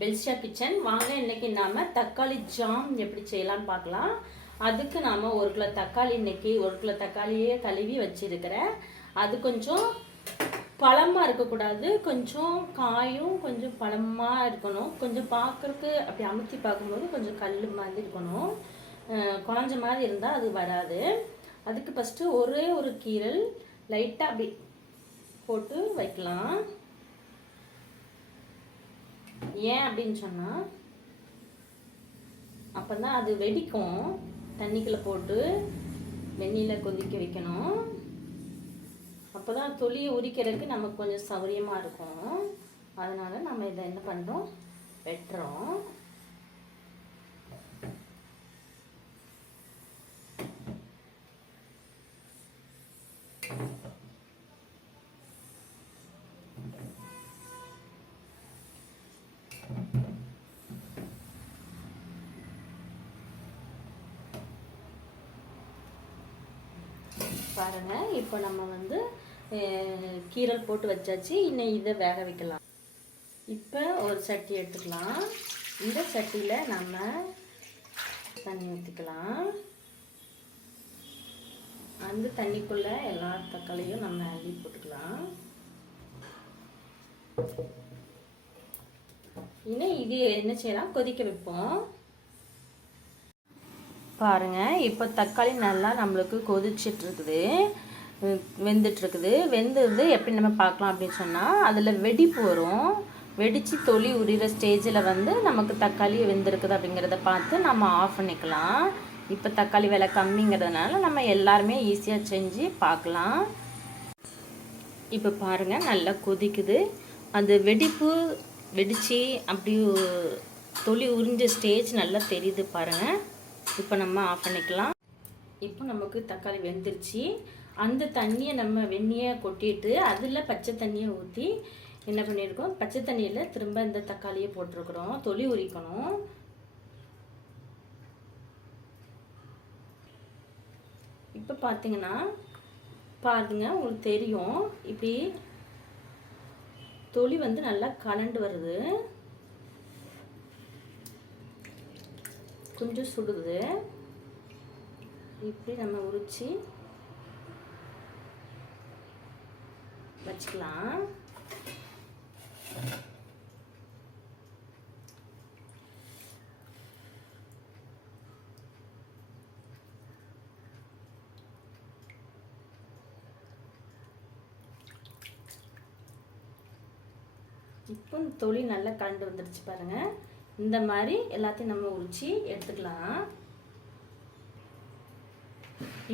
பெல்ஷா kitchen. வாங்க இன்னைக்கு நாம தக்காளி ஜாம் எப்படி செய்யலாம்னு பார்க்கலாம். அதுக்கு நாம 1 கிலோ தக்காளி, இன்னைக்கு 1 கிலோ தக்காளியே கழுவி வச்சிருக்கிறேன். அது கொஞ்சம் பழமாக இருக்கக்கூடாது, கொஞ்சம் காயும் கொஞ்சம் பழமாக இருக்கணும். கொஞ்சம் பார்க்குறதுக்கு அப்படி அமுத்தி பார்க்கும்போது கொஞ்சம் கல் மாதிரி இருக்கணும். குழஞ்ச மாதிரி இருந்தால் அது வராது. அதுக்கு ஃபஸ்ட்டு ஒரே ஒரு கீரல் லைட்டாக அப்படி போட்டு வைக்கலாம். ஏன் அப்படின்னு சொன்னால் அப்போ தான் அது வெடிக்கும். தண்ணிக்குள்ளே போட்டு வெந்நீரில் கொதிக்க வைக்கணும். அப்போ தான் தொலியை உரிக்கிறதுக்கு நமக்கு கொஞ்சம் சௌகரியமாக இருக்கும். அதனால் நம்ம இதை என்ன பண்ணுறோம், வெட்டுறோம். பாருங்க, இப்போ நம்ம வந்து கீரல் போட்டு வச்சாச்சு. இன்னும் இதை வேக வைக்கலாம். இப்போ ஒரு சட்டி எடுத்துக்கலாம். இந்த சட்டியில் நம்ம தண்ணி ஊற்றிக்கலாம். அந்த தண்ணிக்குள்ளே எல்லா தக்காளியும் நம்ம அள்ளி போட்டுக்கலாம். இன்னும் இது என்ன செய்யலாம், கொதிக்க வைப்போம். பாருங்கள், இப்போ தக்காளி நல்லா நம்மளுக்கு கொதிச்சிட்ருக்குது, வெந்துட்டுருக்குது. வெந்தது எப்படி நம்ம பார்க்கலாம் அப்படின்னு சொன்னால், அதில் வெடிப்பு வரும். வெடித்து தொலி உரிகிற ஸ்டேஜில் வந்து நமக்கு தக்காளி வெந்திருக்குது அப்படிங்கிறத பார்த்து நம்ம ஆஃப் பண்ணிக்கலாம். இப்போ தக்காளி விலை கம்மிங்கிறதுனால நம்ம எல்லாருமே ஈஸியாக செஞ்சு பார்க்கலாம். இப்போ பாருங்கள், நல்லா கொதிக்குது. அந்த வெடித்து அப்படி தொலி உறிஞ்ச ஸ்டேஜ் நல்லா தெரியுது பாருங்கள். இப்போ நம்ம ஆஃப் பண்ணிக்கலாம். இப்போ நமக்கு தக்காளி வெந்துருச்சு. அந்த தண்ணியை நம்ம வெந்நியை கொட்டிட்டு அதில் பச்சை தண்ணியை ஊற்றி என்ன பண்ணியிருக்கோம், பச்சை தண்ணியில் திரும்ப இந்த தக்காளியை போட்டிருக்கிறோம். தொலி உரிக்கணும். இப்போ பார்த்தீங்கன்னா பாருங்க, உங்களுக்கு தெரியும், இப்படி தொலி வந்து நல்லா கலண்டு வருது. கொஞ்சம் சுடுது. இப்படி நம்ம உரிச்சு வச்சுக்கலாம். இப்போ தொலி நல்லா கலந்து வந்துடுச்சு பாருங்க. இந்த மாதிரி எல்லாத்தையும் நம்ம உரிச்சு எடுத்துக்கலாம்.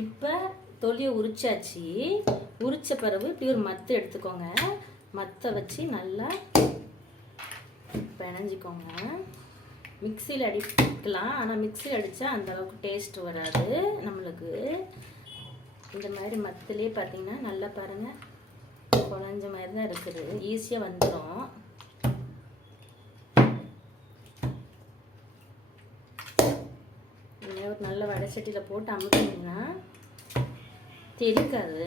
இப்போ தொலியை உரிச்சாச்சு. உரிச்ச பிறகு இப்படி ஒரு மத்து எடுத்துக்கோங்க. மத்தை வச்சு நல்லா பிணைஞ்சிக்கோங்க. மிக்சியில் அடிக்கலாம், ஆனால் மிக்சியில் அடித்தா அந்தளவுக்கு டேஸ்ட் வராது நம்மளுக்கு. இந்த மாதிரி மத்திலே பார்த்தீங்கன்னா நல்லா பாருங்கள், குழஞ்ச மாதிரி தான் இருக்குது. ஈஸியாக வந்துடும். ஒரு நல்ல வடை சட்டியில் போட்டு அமுத்திங்கன்னா தெரிக்காது.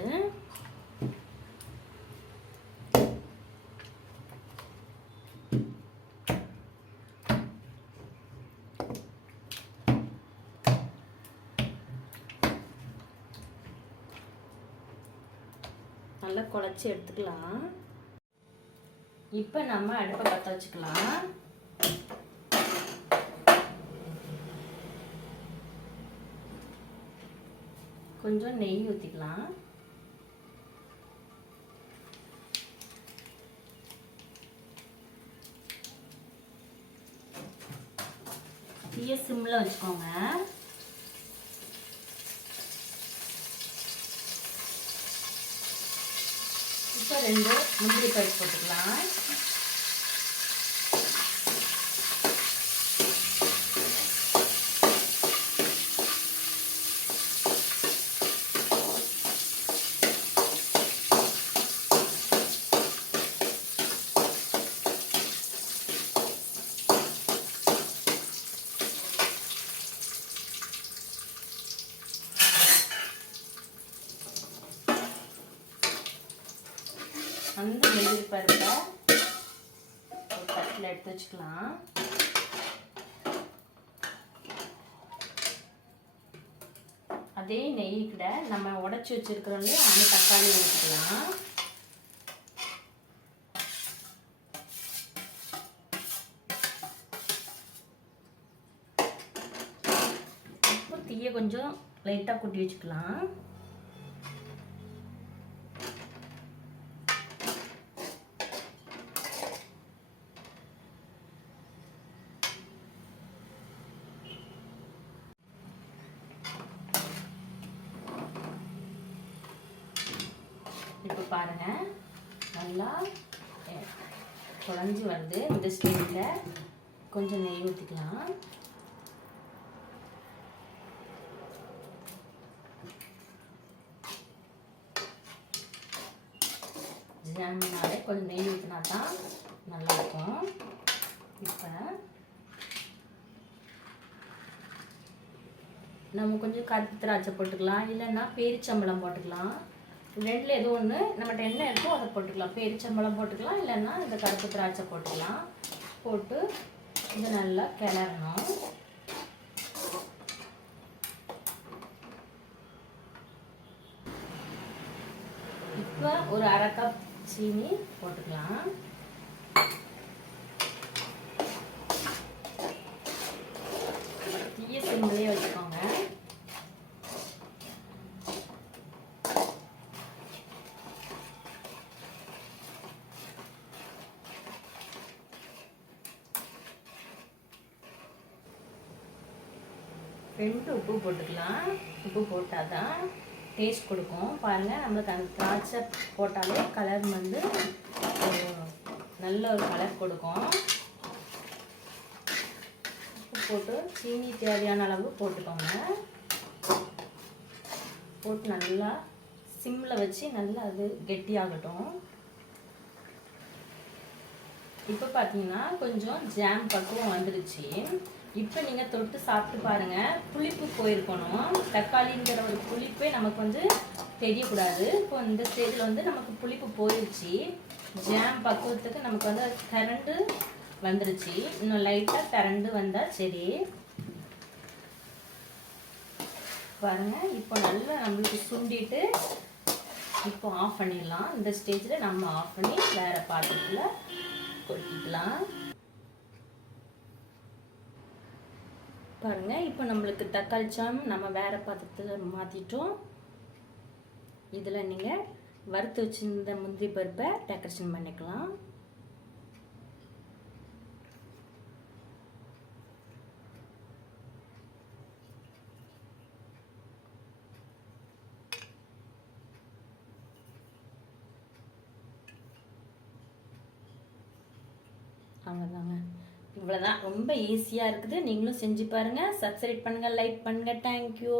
நல்லா குழச்சி எடுத்துக்கலாம். இப்போ நம்ம அடுப்பை பற்ற வச்சுக்கலாம். கொஞ்சம் நெய் ஊற்றிக்கலாம். தீயை சிம்மில் வச்சுக்கோங்க. இப்போ 2 முந்திரி பருப்பு போட்டுக்கலாம். அந்த முந்திரி பருப்பை எடுத்து வச்சுக்கலாம். அதே நெய் கூட நம்ம உடைச்சி வச்சிருக்கிறோம் இல்லையா, அந்த தக்காளி ஊற்றிக்கலாம். தீயை கொஞ்சம் லைட்டாக கூட்டி வச்சுக்கலாம். இப்போ பாருங்க, நல்லா குழஞ்சி வருது. இந்த ஸ்டேஜில் கொஞ்சம் நெய் ஊற்றிக்கலாம். ஜாமுனாலே கொஞ்சம் நெய் ஊற்றினா தான் நல்லாயிருக்கும். இப்போ நம்ம கொஞ்சம் கருப்பு திராட்சை போட்டுக்கலாம், இல்லைன்னா பேரிச்சம்பழம் போட்டுக்கலாம். ரெண்டில் ஏதோ ஒன்று நம்மகிட்ட என்ன இருக்கோ அதை போட்டுக்கலாம். பேரிச்சம்பழம் போட்டுக்கலாம், இல்லைன்னா இந்த கருப்பு திராட்சை போட்டுக்கலாம். போட்டு இது நல்லா கிளறணும். இப்போ ஒரு அரை கப் சீனி போட்டுக்கலாம். தீய சிம்மிலே வச்சுக்கோங்க. ரெண்டு உப்பு போட்டுக்கலாம். உப்பு போட்டால் தான் டேஸ்ட் கொடுக்கும். பாருங்கள், நம்மளுக்கு அந்த திராட்சை போட்டாலே கலர் வந்து நல்ல ஒரு கலர் கொடுக்கும். உப்பு போட்டு சீனி தேவையான அளவு போட்டுக்கோங்க. போட்டு நல்லா சிம்மில் வச்சு நல்லா அது கெட்டியாகட்டும். இப்போ பார்த்தீங்கன்னா கொஞ்சம் ஜாம் பக்குவம் வந்துடுச்சு. இப்போ நீங்கள் தொட்டு சாப்பிட்டு பாருங்கள். புளிப்பு போயிருக்கணும். தக்காளிங்கிற ஒரு புளிப்பே நமக்கு வந்து தெரியக்கூடாது. இப்போ இந்த ஸ்டேஜில் வந்து நமக்கு புளிப்பு போயிடுச்சு. ஜாம் பக்குவத்துக்கு நமக்கு வந்து திரண்டு வந்துடுச்சு. இன்னும் லைட்டாக திரண்டு வந்தால் சரி. பாருங்கள், இப்போ நல்லா நம்மளுக்கு சுண்டிட்டு இப்போ ஆஃப் பண்ணிடலாம். இந்த ஸ்டேஜில் நம்ம ஆஃப் பண்ணி வேறு பாத்திரத்தில் கொட்டிக்கலாம். பாருங்கள், இப்போ நம்மளுக்கு தக்காளி ஜாம் நம்ம வேறு பாத்திரத்தில் மாற்றிட்டோம். இதில் நீங்கள் வறுத்து வச்சுருந்த முந்திரி பருப்பை டெக்கரேஷன் பண்ணிக்கலாம். அவ்வளோதாங்க. இவ்வளோதான், ரொம்ப ஈஸியாக இருக்குது. நீங்களும் செஞ்சு பாருங்கள். சப்ஸ்கிரைப் பண்ணுங்கள், லைக் பண்ணுங்கள். தேங்க்யூ.